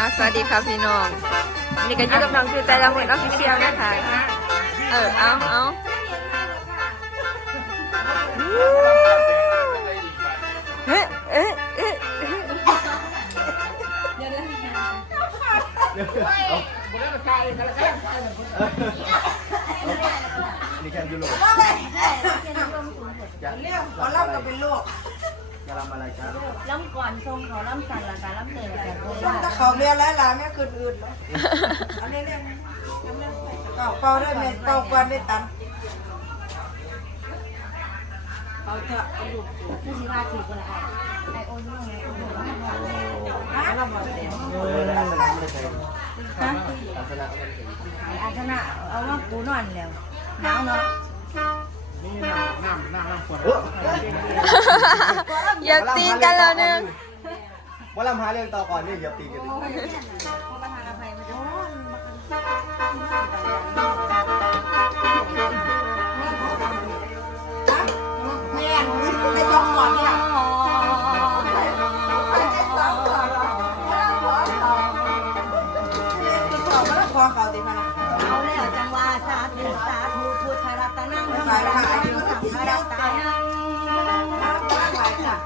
อ่าสวัสดีค่ะพี่น้องนี่ก็อยู่กับน้องคือใจละหมื่นออฟฟิเชียลนะคะ เออ เอาเอาเอ๊ะเอ๊ะเอ๊ะนี่แค่ยุโรปเรียกขอเล่ากับเป็นโรค จะรำอะไรครับล้ำก่อนทรงเขาล้ำสันละแต่ล้ำเตยแต่โบต้องถ้าเขาเมียหลายหลายแม่คืนอื่นเนาะอันนี้เรียกเป่าเป่าได้ไหมเป่ากวนได้ตันเอาเถอะเอาลูกผู้ชิว่าถือคนละไอโอนนี่ไงโอนนี่ฮะเราบอกเดี๋ยวเออลักษณะไม่ใช่ฮะลักษณะไม่ใช่ไออาชนะเอาว่าปูนอนแล้วหนาวเนาะ อย่าตีกันแล้วนึงว่าลำหาเรื่องต่อก่อนนี่อย่าตีกันป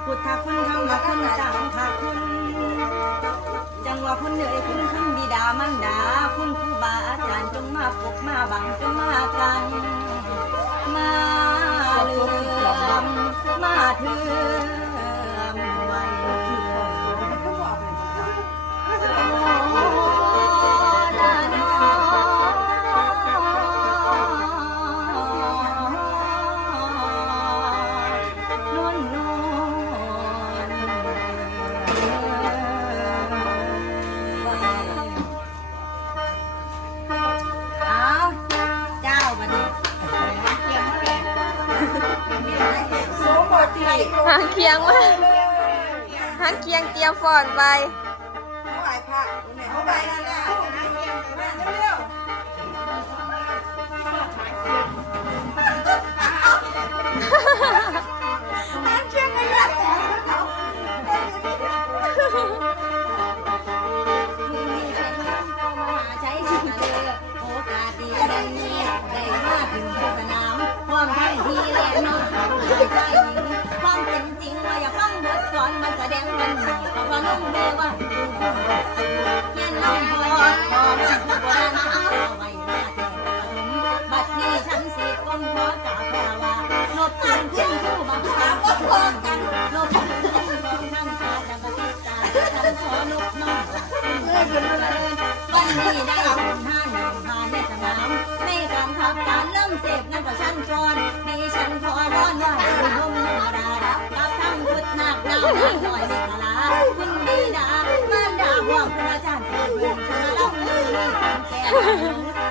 พุทธคุณธรรมคุณสังฆคุณ จังว่าคุณเหนื่อยคุณคุณบิดามันดา คุณครูบาอาจารย์จงมาปกมาบังจงมากังมาเลื่อมมาเถือ หางเคียงมาหางเคียงเตรียมฟอนไปเขาไหว้พระเนี่ยเขาไปนั่น การขับการเริ่มเสพนั่นก็ชั้นก่อนดิฉันขอร้อนว่าคุณลมมาดาดับกับทั้งพุทธนาคน้ำหนักหน่อยในกะลาคุณดีดามารดาห่วงคุณอาจารย์เกิดเพื่อนชนะล่ำลือนี่ทำแก่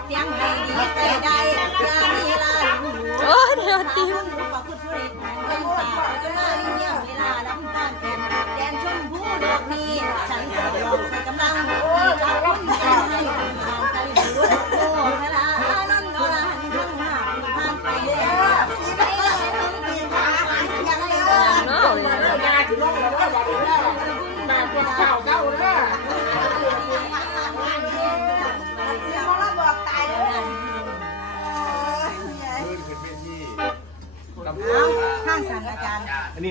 เสียงให้ดีใจได้ลาลีลาหลงโอ้เดี๋ยวตาตีคุณรู้ว่าคุณผู้ริ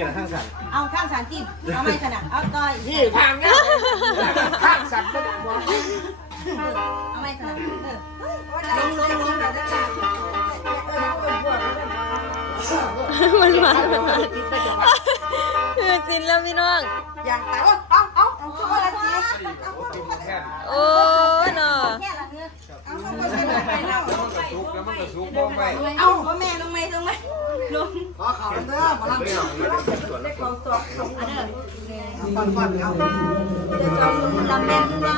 แหละข้างสั่นเอาข้างสันจิ้มเอาไม่ขนาดเอาต่อยที่ทางเนี่ยข้างสัตว์ก็ต้องบอกเอาไม่ขนาดเออลงลงลงมันมามันมาคือสินแล้วพี่น้อง อย่างตายว่าเอาเอาเอาเข้ามาแล้วจีโอ้เนาะแค่ละเนื้อเอา เข้ามาแล้วไปแล้วเอาพ่อแม่ลงไหมลงไหมลงขอเขาเด้อมาลังเล็กเราสอบสองอันเด้อฟันฟันเอาลำเป็นว่า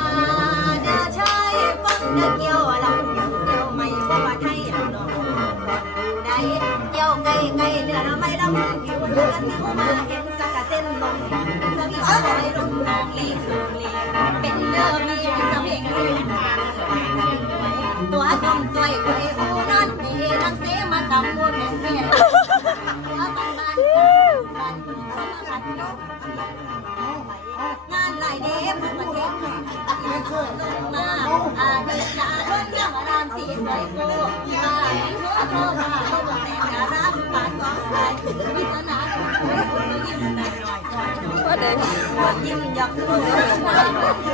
เด้อชายฟังเด้อเกี่ยวลำเกี่ยวเกี่ยวไม่บ่ว่าไทยอันนอกได้เกี่ยวไก่ไก่เนื้อละไม่ดำผิวสารสิวมาเห็นสักเส้นลงสวิตลอยลงนองลีสุลีเป็นเรื่องมี อยคอยโหนั่นมีรังเสมาตำบัวแม่แม่หัวบานบานบานเข้ามาขัดนกงานหลายเด้ผู้ประเทศลงมาอาเดินดาล้นยามรามสีสวยโกบ้านหัวโตบ้านเขาบอกแต่งดาราป่านสองสายมีสนานยิ้มหน่อยหน่อยยิ้มอยากสวย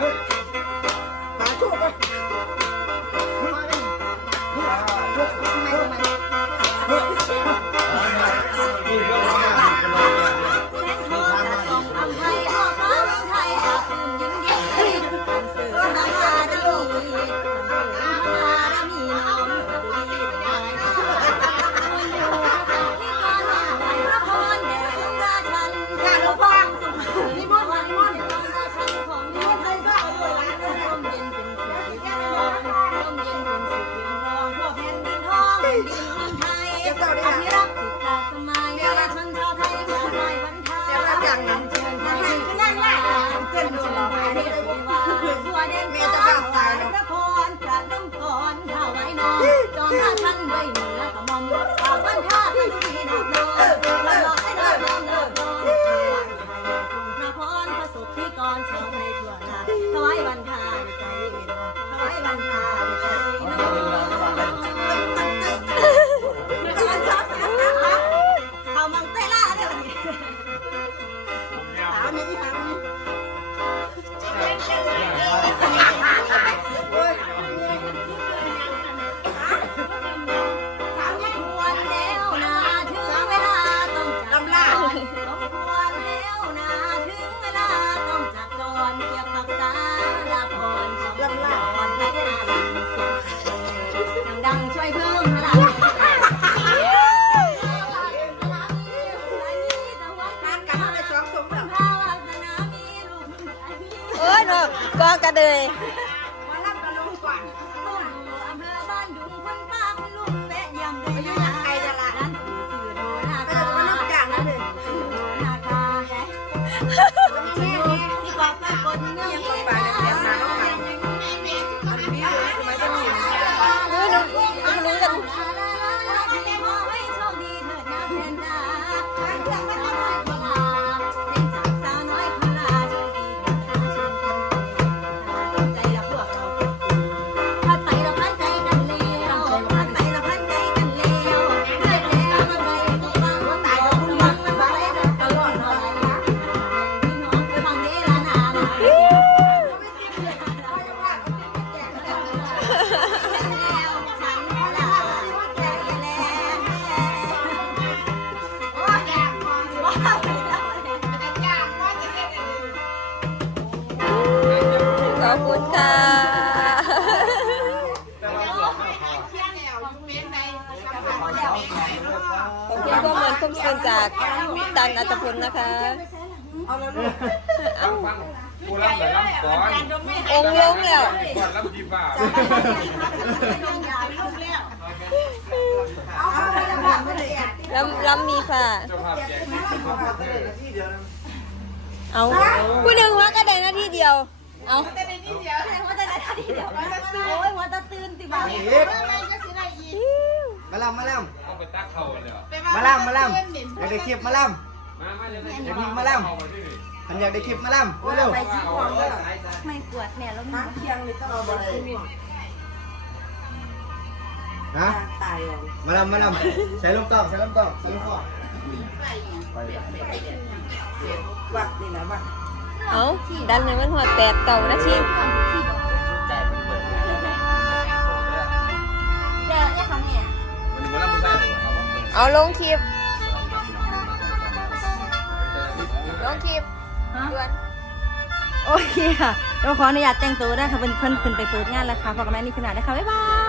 네. 嗯。ơi nữa con cả đời อบคุณค่ะ ของพี่ก็เหมือนคุ้มซื้อจากตันอัตพลนะคะ เอากเอางต่รับก่อนองค์ลงแล้วก่ล้ำล้ำมีค่ะ เอาผู้หนึ่งว่าก็ได้หน้าที่เดียว เอาแต่ในนี้เดียวแต่ว่าจะได้ทีเดียวโอ้ยหัวตะตื่นติบ่าวอีกมาลำมาลเอาไปตักเข่าเลยเหรอำมาลำมาลำอยากได้คลิปมาลมามาเลยำอยากมีมาลำฉันอยากได้คลิปมาลำเร็วไปซื้อของเด้อไม่ปวดแม่แล้วน้ำเคียงเลยต้องเอาไปซื้อของๆนะตายอะมาลำมาลำใส่ลมกล้องใส่ลมกล้องใส่ลมกล้องวักนี่นะวัก เอาดันเลยมันหัวแตกเก่านะชีเดี๋ยวเนี่ยค่ะแม่มันมาล่ำมาใส่ตัวเขาเอาลงคลิปลงคลิปด่วนโอเคค่ะเราขออนุญาตแต่งตัวได้ค่ะเป็นคนขึ้นไปเปิดงานแล้วค่ะพอกับแม่นี่ขนาดนะคะบ๊ายบาย